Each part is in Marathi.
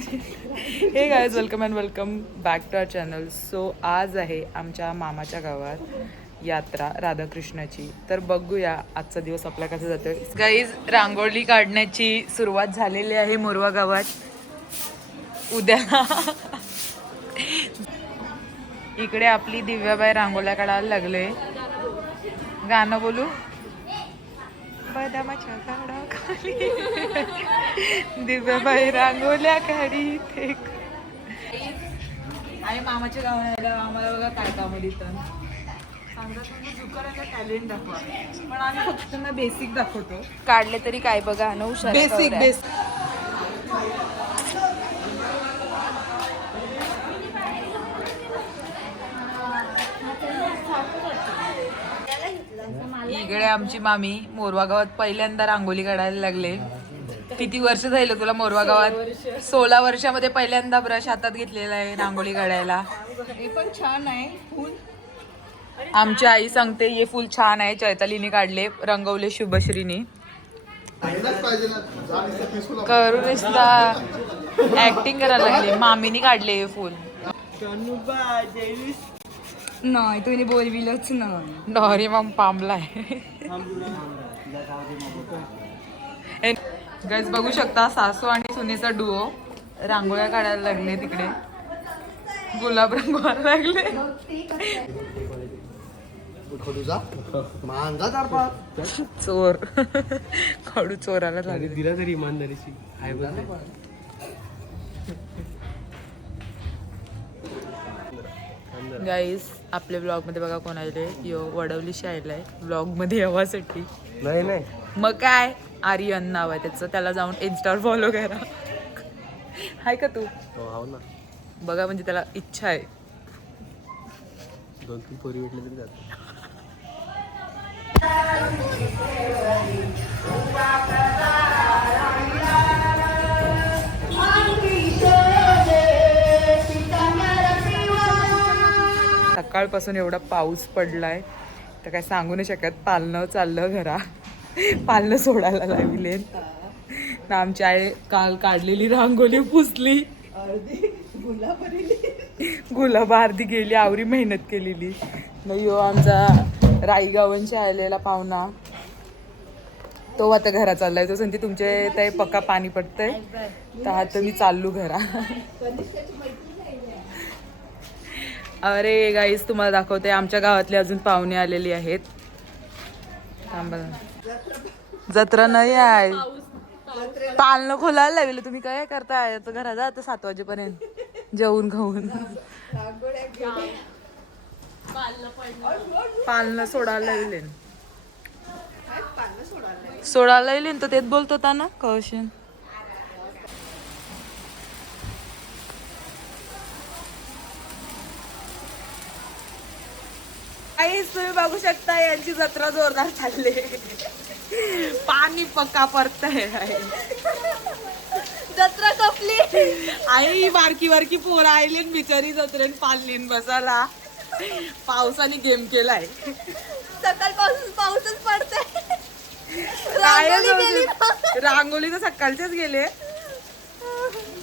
हे guys, welcome and welcome back to our channel. So आज आहे आमच्या मामाच्या गावात यात्रा राधाकृष्णाची. तर बघूया आजचा दिवस आपला कसा जातोय. गाईज, रांगोळी काढण्याची सुरुवात झालेली आहे मोरवा गावात. उद्या इकडे आपली दिव्याबाई रांगोळ्या काढायला लागले. गाणं बोलू. बदामाच्या झाडाखाली दिव्याबाई रांगोळ्या काढी. आणि मामाच्या गावाला आम्हाला बघा काय काम दिसतं. सांगतात टॅलेंट दाखवा, पण आम्ही फक्त त्यांना बेसिक दाखवतो. काढले तरी काय बघा ना, हुशार बेसिक बेसिक. इकडे आमची मामी मोरवा गावात पहिल्यांदा रांगोळी काढायला लागले. किती वर्ष झालं तुला मोरवा गावात? 16 वर्षामध्ये पहिल्यांदा ब्रश हातात घेतलेला आहे रांगोळी काढायला. हे पण छान आहे फुल. आमची आई सांगते हे फुल छान आहे. चैतालीने काढले, रंगवले शुभश्रीने. करून ऍक्टिंग करायला लागले. मामीने काढले हे फुल. नाही तुम्ही बोलविलच नाही. डॉरी मग पामलाय. गाईज बघू शकता, सासू आणि सुनेचा डुओ रांगोळ्या काढायला लागले. तिकडे गुलाब रंगवायला लागले. चोर खडू चोराला लागले. दिला तरी इमानदारीची आहे बघ. गाईज, आपल्या ब्लॉग मध्ये बघा कोण आले. यो वडवलीशी आलाय ब्लॉग मध्ये येवासाठी. नाही नाही मग काय, आर्यन नाव आहे त्याचं. त्याला जाऊन इन्स्टावर फॉलो करा. हाय का तू? हो ना. बघा, म्हणजे त्याला इच्छा आहे. 2-3 पोरी भेटले तरी जाते. सकाळपासून एवढा पाऊस पडलाय तर काय सांगू नाही शकत. पालनं चाललं घरा, पालनं सोडायला लागले. आमची आई काल काढलेली रांगोळी पुसली. गुलाब अर्धी गेली. आवरी मेहनत केलेली. नाही हो, आमचा राईगावांशी आलेला पाहुणा तो आता घरा चाललाय. तो सांगते तुमचे ते पक्का पाणी पडतंय तर आता मी चाललो घरा. अरे गाईस, तुम्हाला दाखवते आमच्या गावातले अजून पाहुणे आलेली आहेत. जत्रा नाही आहे, पालनं खोलायला लागले. तुम्ही काय करताय? घरा जा आता 7 वाजेपर्यंत जेवून खाऊन. पालनं सोडायला लागले. सोडायला लागले तर तेच बोलत होता ना कौशन. तुम्ही बघू शकता यांची जत्रा जोरदार चालले. पाणी पक्का पडतंय. जत्रा कपली. आई बारकी बारकी पोरं आयली बिचारी जत्रेन पाललीन बसायला. पावसाने गेम केलाय. सकाळपासून पाऊसच पडतंय. रांगोळी तर सकाळचेच गेले.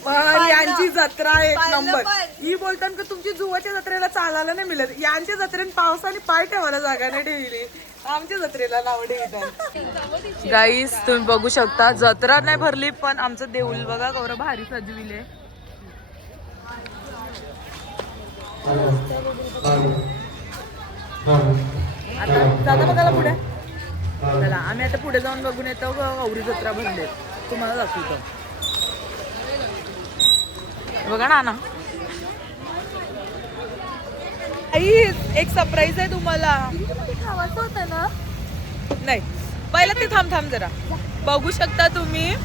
पण यांची जत्रा एक नंबर. ही बोलतात की तुमची जुवाच्या जत्रेला चालायला नाही मिळत. यांच्या जत्रेने पावसाने पाय ठेवायला जागा नाही ठेवली. आमच्या जत्रेला नाव ठेवतात. गाईस, तुम्ही बघू शकता जत्रा नाही भरली पण आमचं देऊळ बघा गौरव भारी सजविले. आता जाता बघायला पुढे. चला आम्ही आता पुढे जाऊन बघून येतो गौरी जत्रा भरले. तुम्हाला दाखवतो. बघा ना. आई, एक सरप्राईज आहे तुम्हाला. खावायचं होतं ना. नाही, पहिला ते थांब जरा. बघू शकता तुम्ही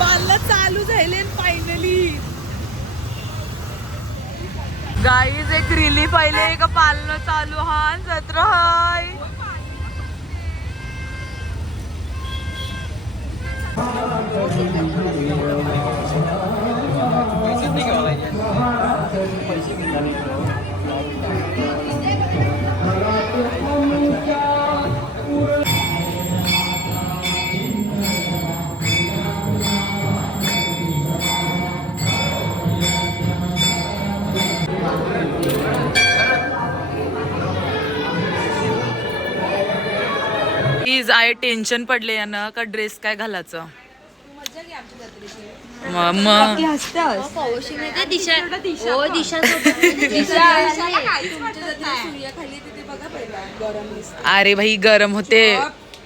पालनं चालू झाले फायनली. गाईज, एक रिलीफ पाहिले का पालनं चालू. हा जत्रा हाय. गाईज आहे टेन्शन पडले यानं का ड्रेस काय घालायचं. मग अरे भाई गरम होते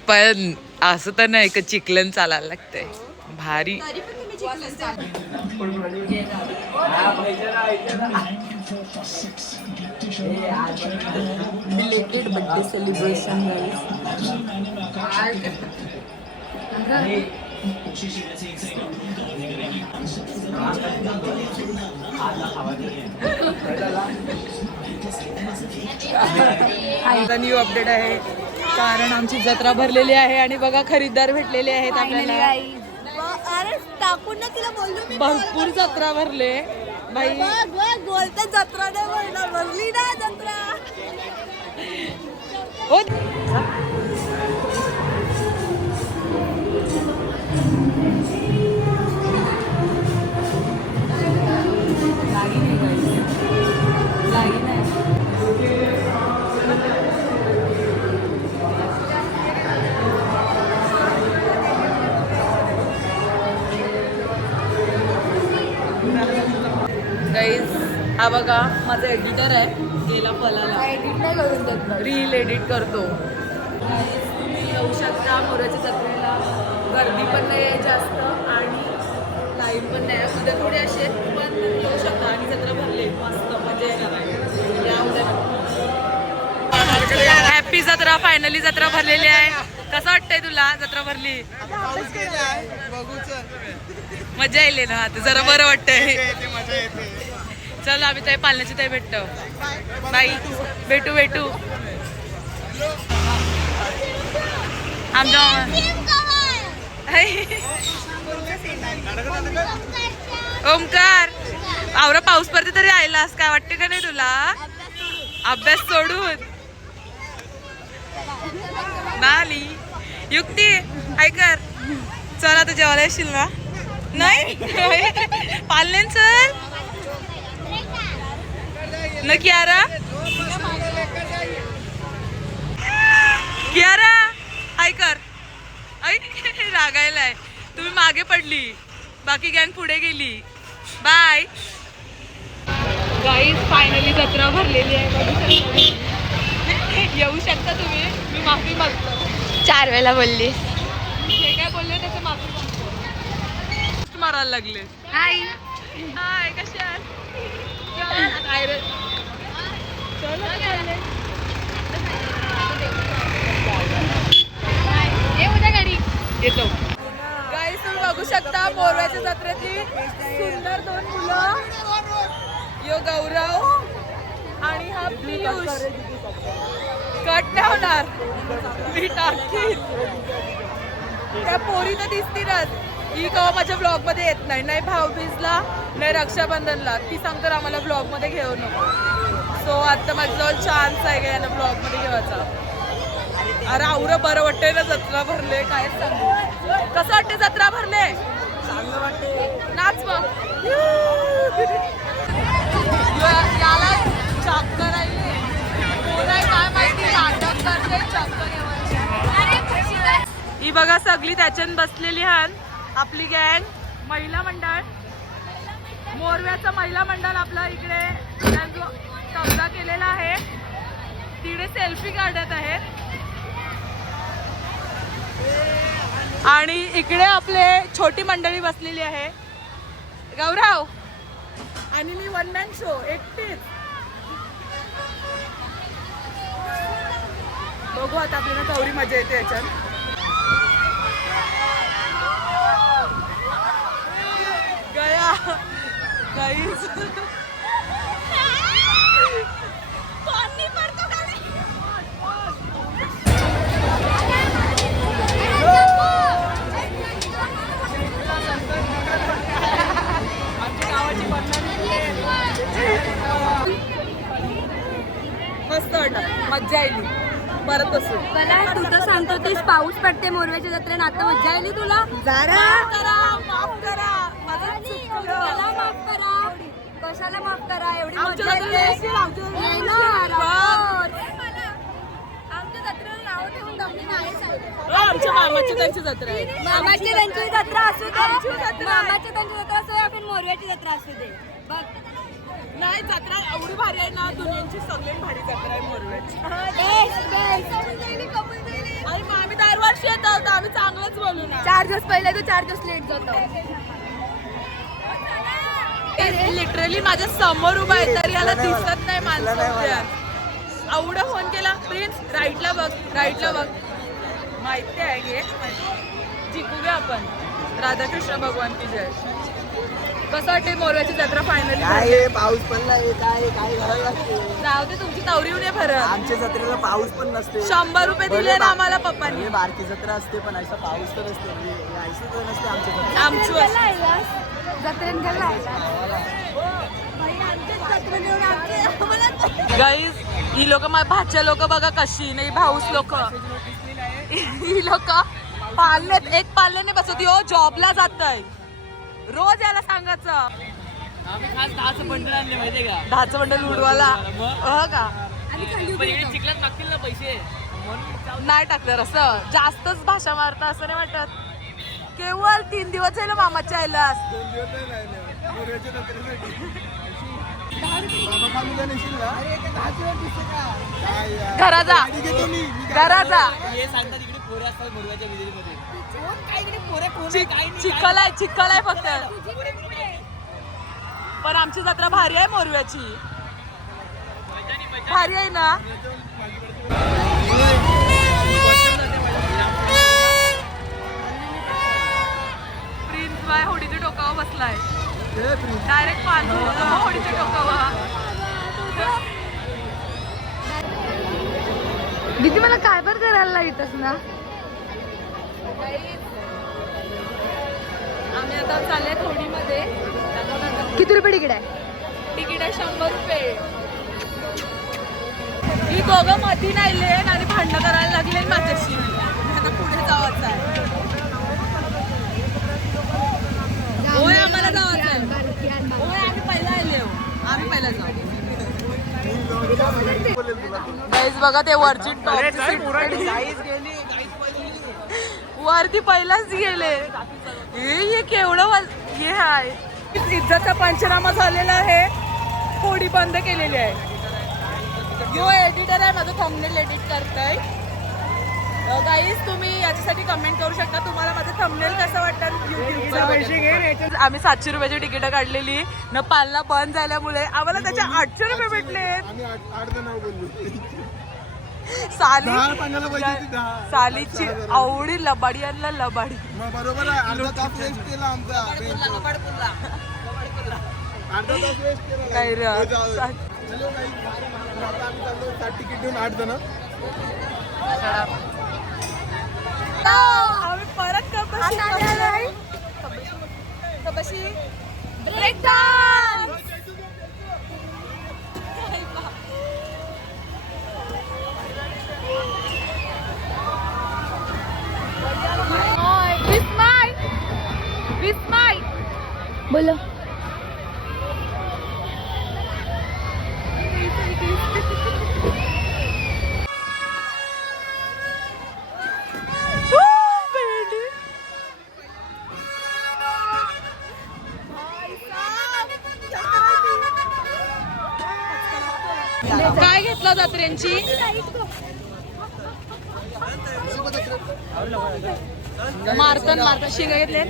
पण असं तर नाही का चिकलन चालायला लागतंय भारी. Belated birthday celebration new update आहे कारण आमची जत्रा भरलेली आहे आणि बघा खरीदार भेटलेले आहेत आपल्याला. अरे टाकून ना तिला बोललो मी. भरपूर जत्रा भरले बाई. बोलते जत्रा नाही भरणार, भरली ना जत्रा. ओ गाईज हा बघा माझा एडिटर आहे गेला पलाला. एडिट नाही करून देत. रील एडिट करतो. गाईज तुम्ही येऊ शकता मोराच्या जत्रेला. गर्दी पण नाही आहे जास्त आणि लाईन पण नाही आहे. उद्या थोडे असे पण येऊ शकता आणि जत्रा भरले मस्त मजा येणार या उद्या. हॅपी जत्रा. फायनली जत्रा भरलेली आहे. कसं वाटतंय तुला जत्रा भरली. मजा येईल ना आता जरा बरं वाटतंय. चल आम्ही ताई पालण्याची ताई भेटतो. बाई भेटू भेटू. आमच्या ओमकार आवरा पाऊस पडते तरी आयलास काय वाटते का नाही तुला. अभ्यास सोडून नाली युक्ती ऐकर. चल आता जेवायला येशील ना. नाही पालण्यान चल न कियारा. कियारा ऐकर. ऐ रागायलाय. तुम्ही मागे पडली बाकी गँग पुढे गेली. बाय. गाईज फायनली जत्रा भरलेली आहे. येऊ शकता तुम्ही. मी माफी मागतो. 4 वेळा बोलली. हे काय बोलले त्याचं माफी मागतो. मारायला लागले. हाय हाय कशा आहात? काय रे येतो. गाईस तुम्ही बघू शकता मोरव्याच्या जत्रेतली सुंदर 2 मुलं. यो गौरव आणि हा पियुष. कट नाही होणार मी टाकीन. त्या पोरी तर दिसतीलच. ही कवा माझ्या ब्लॉग मध्ये येत नाही. नाही भाऊबीजला नाही रक्षाबंधनला. ती सांगतो आम्हाला ब्लॉग मध्ये घेऊ नको. सो आता माझ्याजवळ चान्स आहे का यांना ब्लॉग मध्ये घेवायचा. अरे आवर बरं वाटतंय ना जत्रा भरले. काय सांगू कसं वाटते जत्रा भरले. नाच मग. याला चाप करायले काय माहिती नाटक करते चक्कर. ही बघा सगळी त्याच्यात बसलेली हात. आपली गँग महिला मंडळ मोरव्याचं महिला मंडळ आपलं इकडे कब्जा केलेला आहे. तिकडे सेल्फी काढत आहेत आणि इकडे आपले छोटी मंडळी बसलेली आहे. गौरव आणि मी 1 मॅन शो एकटीच. बघू आता आपल्याला गौरी मजा येते याच्यात. गया गाईस मस्त वाटत. मज्जा आली. परत असू तू तर सांगतो तीच पाऊस पडते मोरव्याच्या जत्रेनं. आता मज्जा आली तुला. माफ करा. मला माफ करा. कशाला माफ करा. एवढी मज्जा येते. आमच्या आमच्या जत्रेला नाव ठेवून आमच्या मामाची त्यांची जत्रा आहे. मामाची त्यांची जत्रा असू दे, मामाची त्यांची जत्रा असू दे, आपण मोरव्याची जत्रा असू दे. बघ नाही जत्रा एवढी भारी आहे ना, दुनियांची सगळी भारी जत्रा आहे मोरव्याची. आणि मग आम्ही दरवर्षी येतो तर आम्ही चांगलंच बोलू ना. 4 दिवस पहिले तू 4 दिवस लेट जातो. लिटरली माझ्या समोर उभा आहे तरी याला दिसत नाही माणसं. एवढं फोन केला, प्रिन्स राईटला बघ, राईटला बघ. माहिती आहे घे, जिंकूया आपण. राधाकृष्ण भगवान की जय. कसं वाटते मोरव्याची जत्रा फायनली? पाऊस पडलाय काय काय घालायला लागते. जाऊ दे, तुमची तावरी येऊन ये फरक. आमच्या जत्रेला पाऊस पण नसते. 100 रुपये दिले ना आम्हाला पप्पांनी. बारकी जत्रा असते पण असा पाऊस तर असते. असं तर नसते आमच्या जत्रेत. आमची जत्रेन गेला गाईज ही लोक भाच्या लोक बघा कशी नाही, भाऊस लोक ही लोक पाल्यात एक पाल्याने बसत हो, जॉबला जातय. रोज याला सांगायचं आम्ही खास 10चं बंडल आणले माहितीये का? 10चं बंडल उडवाला. हो का? पण इकडे चिखलात मागतील ना पैसे. नाही टाकलं असं जास्तच भाषा मारता असं नाही वाटत. केवळ 3 दिवस आहे ना मामाच्या आईला. घरा जा, घरा जा. हे सांगतात इकडे पोरे असतात मोरव्याच्या विहिरीमध्ये. चिखल आहे, चिखल आहे फक्त. पण आमची जत्रा भारी आहे मोरव्याची. भारी आहे ना. प्रिन्स बाय होडीच्या टोकावर बसलाय. डायरेक्ट होडीच्या टोकावर. दीदी मला काय बरं करायला लाईतस ना. आम्ही आता चालले थोडीमध्ये. किती रुपये तिकीट आहे? तिकीट आहे 100 रुपये. ही दोघं मधी नाहीले आणि भांडणं करायला लागले माझ्याशी. आता पुढे जावायचं आहे. होय आम्हाला जावायचं आहे. होय आम्ही पहिला आले हो. आम्ही पहिला जाऊ. गाईज बघा ते वरची टॉपची सीट वरती पहिलाच गेले. हे केवढं हे आहे. इज्जतचा पंचनामा झालेला आहे. थोडी बंद केलेली आहे. यो एडिटर आहे माझं, थंबनेल एडिट करतोय. गाईज तुम्ही याच्यासाठी कमेंट करू शकता तुम्हाला माझं थंबनेल कसं वाटतं. आम्ही 700 रुपयाची तिकीट काढलेली न पालना बंद झाल्यामुळे आम्हाला त्याचे 800 रुपये भेटले. सालीची आवडी लबाडी आणला लबाडी. बरोबर आहे. अर्धा तास वेस्ट केला आमचा. काय रे तिकीट देऊन 8 जण. आम्ही परत कपाशी ब्रेक डान्स. विस्माय बोलो. काय घेतलं जत्रेंची? मारतन शिंग घेतले.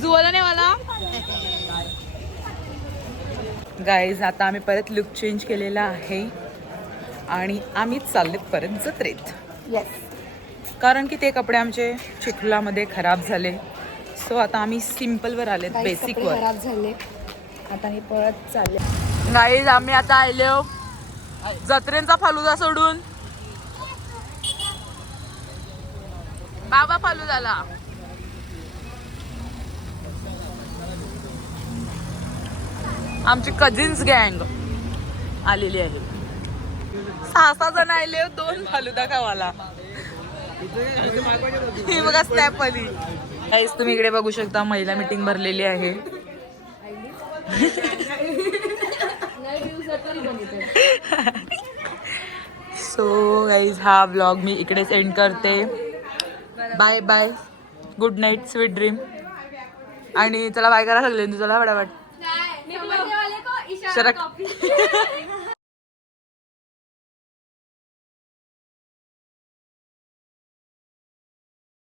जुवाला नाही मला. गाईज आता आम्ही परत लुक चेंज केलेला आहे आणि आम्ही चाललेत परत जत्रेत. कारण की ते कपडे आमचे चिखलामध्ये खराब झाले. सो आता आम्ही सिम्पलवर आलेत, बेसिकवर. खराब झाले. आता मी परत चालले. गाईज आम्ही आता आलो जत्रेंचा फालुदा सोडून बाबा फालुदाला. आमची कझिन्स गँग आलेली आहे. 6 जण आले, 2 फालुदा खावाला. ही बघा स्नॅप आली. गाईज तुम्ही इकडे बघू शकता महिला मीटिंग भरलेली आहे. सो गाईज हा ब्लॉग मी इकडेच एंड करते. Bye bye, good night, sweet dream. आणि चला बाय करा सगळे, तुझला फटाफट. मी तुम्हाला सरक